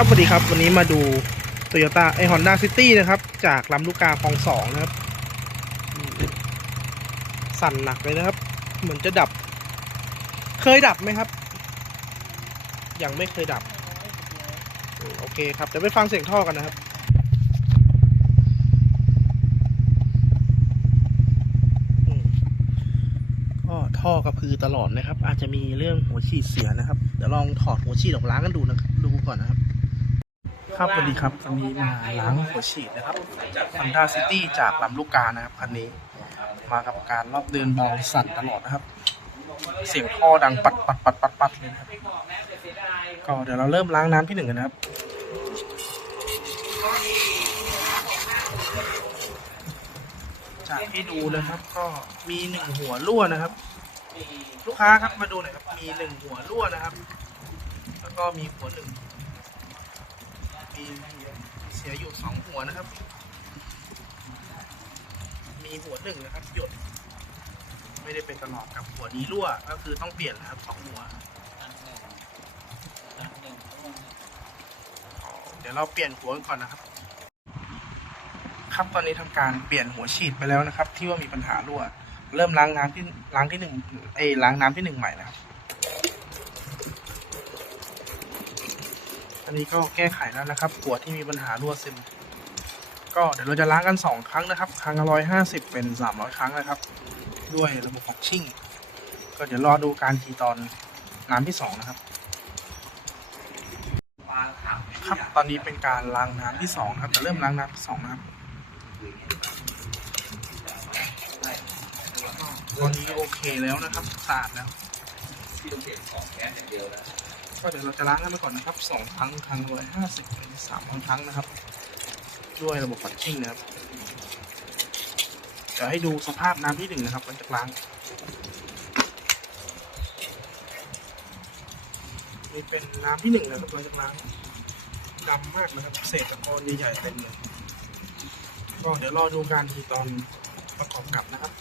ครับสวัสดีครับ วันนี้มาดู Toyota ไอ Honda City นะครับ จากลำลูกกาคลองสองนะครับ สั่นหนักเลยนะครับ เหมือนจะดับ เคยดับไหมครับ ยังไม่เคยดับ โอเคครับเดี๋ยวไปฟังเสียงท่อกันนะครับอืมก็ท่อกระพือตลอดนะครับ อาจจะมีเรื่องหัวฉีดเสียนะครับ เดี๋ยวลองถอดหัวฉีดออกล้างกันดูนะครับดูก่อนนะครับ ครับสวัสดีครับวันนี้มาล้างหัวฉีดนะครับ Honda City จากลำลูกกานะครับคันนี้ มากับการรอบเดินเบาสั่นตลอดนะครับ เสียงท่อดังปัดปัดปัดปัดปัดเลยนะครับ ก็เดี๋ยวเราเริ่มล้างน้ำที่หนึ่งกันนะครับจากที่ดูนะครับก็มีหนึ่งหัวรั่วนะครับ ลูกค้าครับมาดูหน่อยครับมีหนึ่งหัวรั่วนะครับ แล้วก็มีหัวหนึ่ง มีเสียอยู่สองหัวนะครับ มีหัวหนึ่งนะครับ หยด ไม่ได้เป็นตลอดกับหัวนี้รั่ว ก็คือต้องเปลี่ยนนะครับสองหัว เดี๋ยวเราเปลี่ยนหัวกันก่อนนะครับ ครับตอนนี้ทำการเปลี่ยนหัวฉีดไปแล้วนะครับ ที่ว่ามีปัญหารั่ว เริ่มล้างน้ำที่ล้างที่หนึ่งเอ้ล้างน้ำที่หนึ่งใหม่นะครับ อันนี้ก็แก้ไขแล้วนะครับหัวที่มีปัญหารั่วซึม ก็เดี๋ยวเราจะล้างกันสองครั้งนะครับ ครั้งละร้อยห้าสิบเป็นสามร้อยครั้งนะครับ ด้วยระบบของชิ่ง ก็เดี๋ยวรอดูการทีตอนน้ำที่สองนะครับครับตอนนี้เป็นการล้างน้ำที่สองนะครับจะเริ่มล้างน้ำที่สองนะครับตอนนี้โอเคแล้วนะครับสะอาดแล้วก็เดี๋ยว ก็เดี๋ยวเราจะล้างกันไปก่อนนะครับสองครั้งครั้งร้อยห้าสิบเป็นสามครั้งนะครับ ด้วยระบบปัดชิ่งนะครับเดี๋ยวให้ดูสภาพน้ำที่หนึ่งนะครับหลังจากล้างนี่เป็นน้ำที่หนึ่งนะครับหลังจากล้างดำมากนะครับเศษตะกอนใหญ่ๆเต็มเลยก็เดี๋ยวรอดูการทีตอนประกอบกับนะครับ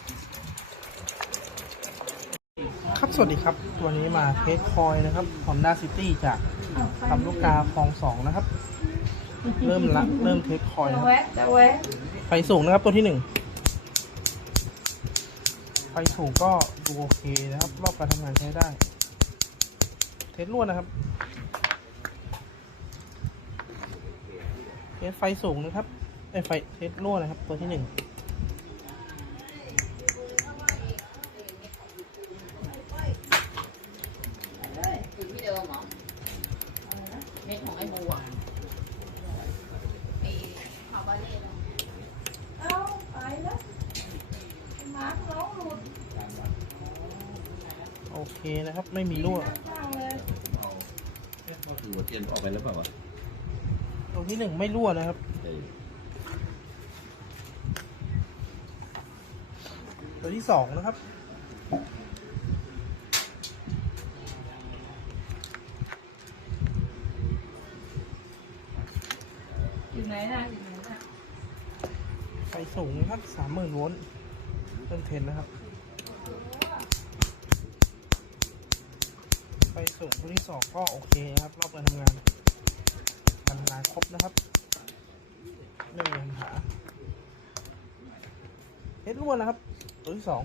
ครับ สวัสดีครับ ตัวนี้มาเทสคอยนะครับ Honda City จากลำลูกกาคลองสองนะครับ เริ่มละเริ่มเทสคอยจะนะครับแวะจะแวะไฟสูงนะครับตัวที่หนึ่งไฟสูงก็ดูโอเคนะครับ รอบการทำงานใช้ได้ เทสรั่วนะครับเทสไฟสูงนะครับไอยไฟเทสรั่วนะครับ ตัวที่หนึ่ง อยู่ที่เดิมเหรอเม็ด ของไอ้บัวไอ้ข่าวบาเล่เหรอเอ้าไปแล้วมาร์คน้องหลุดโอเคนะครับ ไม่มีรั่วข้างเลยก็คือหัวเทียนออกไปแล้วเปล่าวะตัวที่หนึ่งไม่รั่วนะครับเออตัวที่สองนะครับ สามหมื่นโวลต์เริ่มเทนนะครับ ไปสูงตัวที่สองก็โอเคนะครับ รอบการทำงานการทำงานครบนะครับไม่มีปัญหาเฮ็ดรั่วนะครับ ตัวที่สอง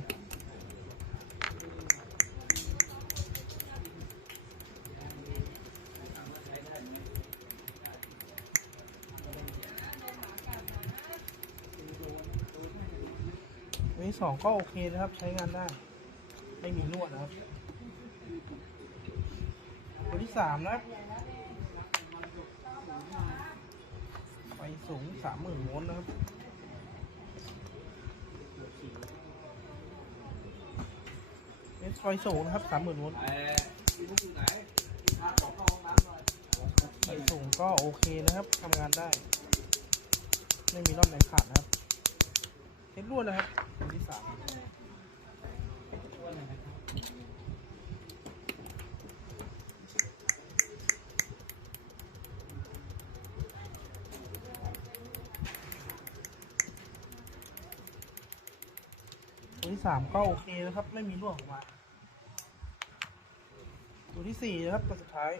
ตัวที่สองก็โอเคนะครับ ใช้งานได้ ไม่มีรั่วนะครับ ตัวที่สามนะ ไฟสูงสามหมื่นโวลต์นะครับเอสไฟสูงนะครับสามหมื่นโวลต์ไฟสูงก็โอเคนะครับทำงานได้ ไม่มีรอบไหนขาดนะครับ เทสรั่วนะครับตัวที่สามตัวที่สามก็โอเคนะครับ ไม่มีรั่วออกมา ตัวที่สี่นะครับตัวสุดท้าย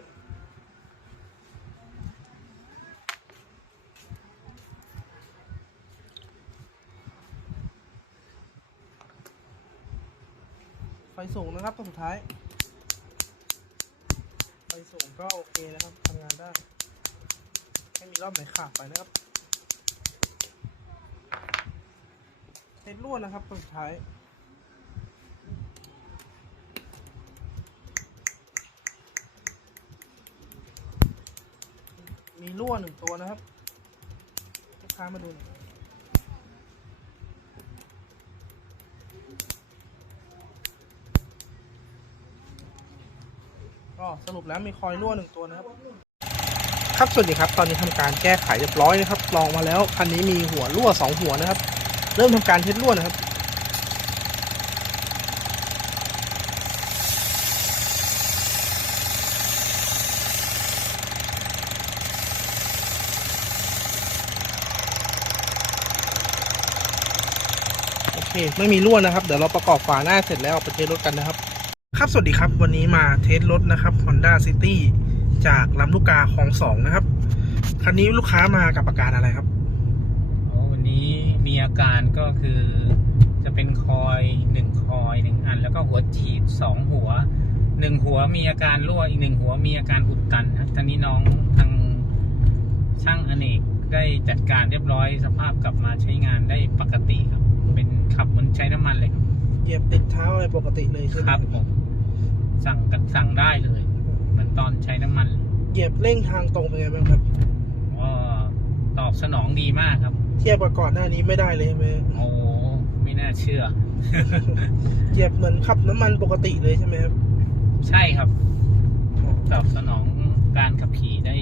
ไฟสูงนะครับตัวสุดท้าย ไฟสูงก็โอเคนะครับทำงานได้ไม่มีรอบไหนขาดไปนะครับเทสรั่วนะครับตัวสุดท้ายมีรั่วหนึ่งตัวนะครับลูกค้ามาดูหน่อย ก็สรุปแล้วมีคอยรั่วหนึ่งตัวนะครับ ครับสวัสดีครับ ตอนนี้ทำการแก้ไขเรียบร้อยนะครับ ลองมาแล้วคันนี้มีหัวรั่วสองหัวนะครับ เริ่มทำการเทสรั่วนะครับโอเคไม่มีรั่วนะครับ เดี๋ยวเราประกอบฝาหน้าเสร็จแล้วไปเทรถกันนะครับ ครับ สวัสดีครับ วันนี้มาเทสรถนะครับ Honda City จากลำลูกกาคลองสองนะครับ คันนี้ลูกค้ามากับอาการอะไรครับอ๋อวันนี้มีอาการก็คือจะเป็นคอยหนึ่งคอยหนึ่งอัน แล้วก็หัวฉีดสองหัวหนึ่งหัวมีอาการรั่วอีกหนึ่งหัวมีอาการอุดตันครับทางนี้น้องทางช่างอเนกได้จัดการเรียบร้อยสภาพกลับมาใช้งานได้ปกติครับ เป็นขับเหมือนใช้น้ำมันเลยครับเหยียบติดเท้าอะไรปกติเลยใช่ไหมครับผม สั่งกันสั่งได้เลยเหมือนตอนใช้น้ำมันเหยียบเร่งทางตรงเป็นไงบ้างครับ ก็ตอบสนองดีมากครับ เทียบกับก่อนหน้านี้ไม่ได้เลยใช่ไหมโอ้ไม่น่าเชื่อ เหยียบเหมือนขับน้ำมันปกติเลยใช่ไหมครับ ใช่ครับ ตอบสนองการขับขี่ได้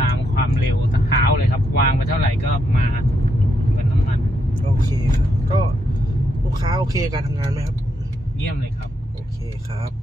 ตามความเร็วเท้าเลยครับ วางไปเท่าไหร่ก็มาเหมือนน้ำมัน โอเคครับก็ลูกค้าโอเคการทำงานไหมครับ เยี่ยมเลยครับโอ เคครับ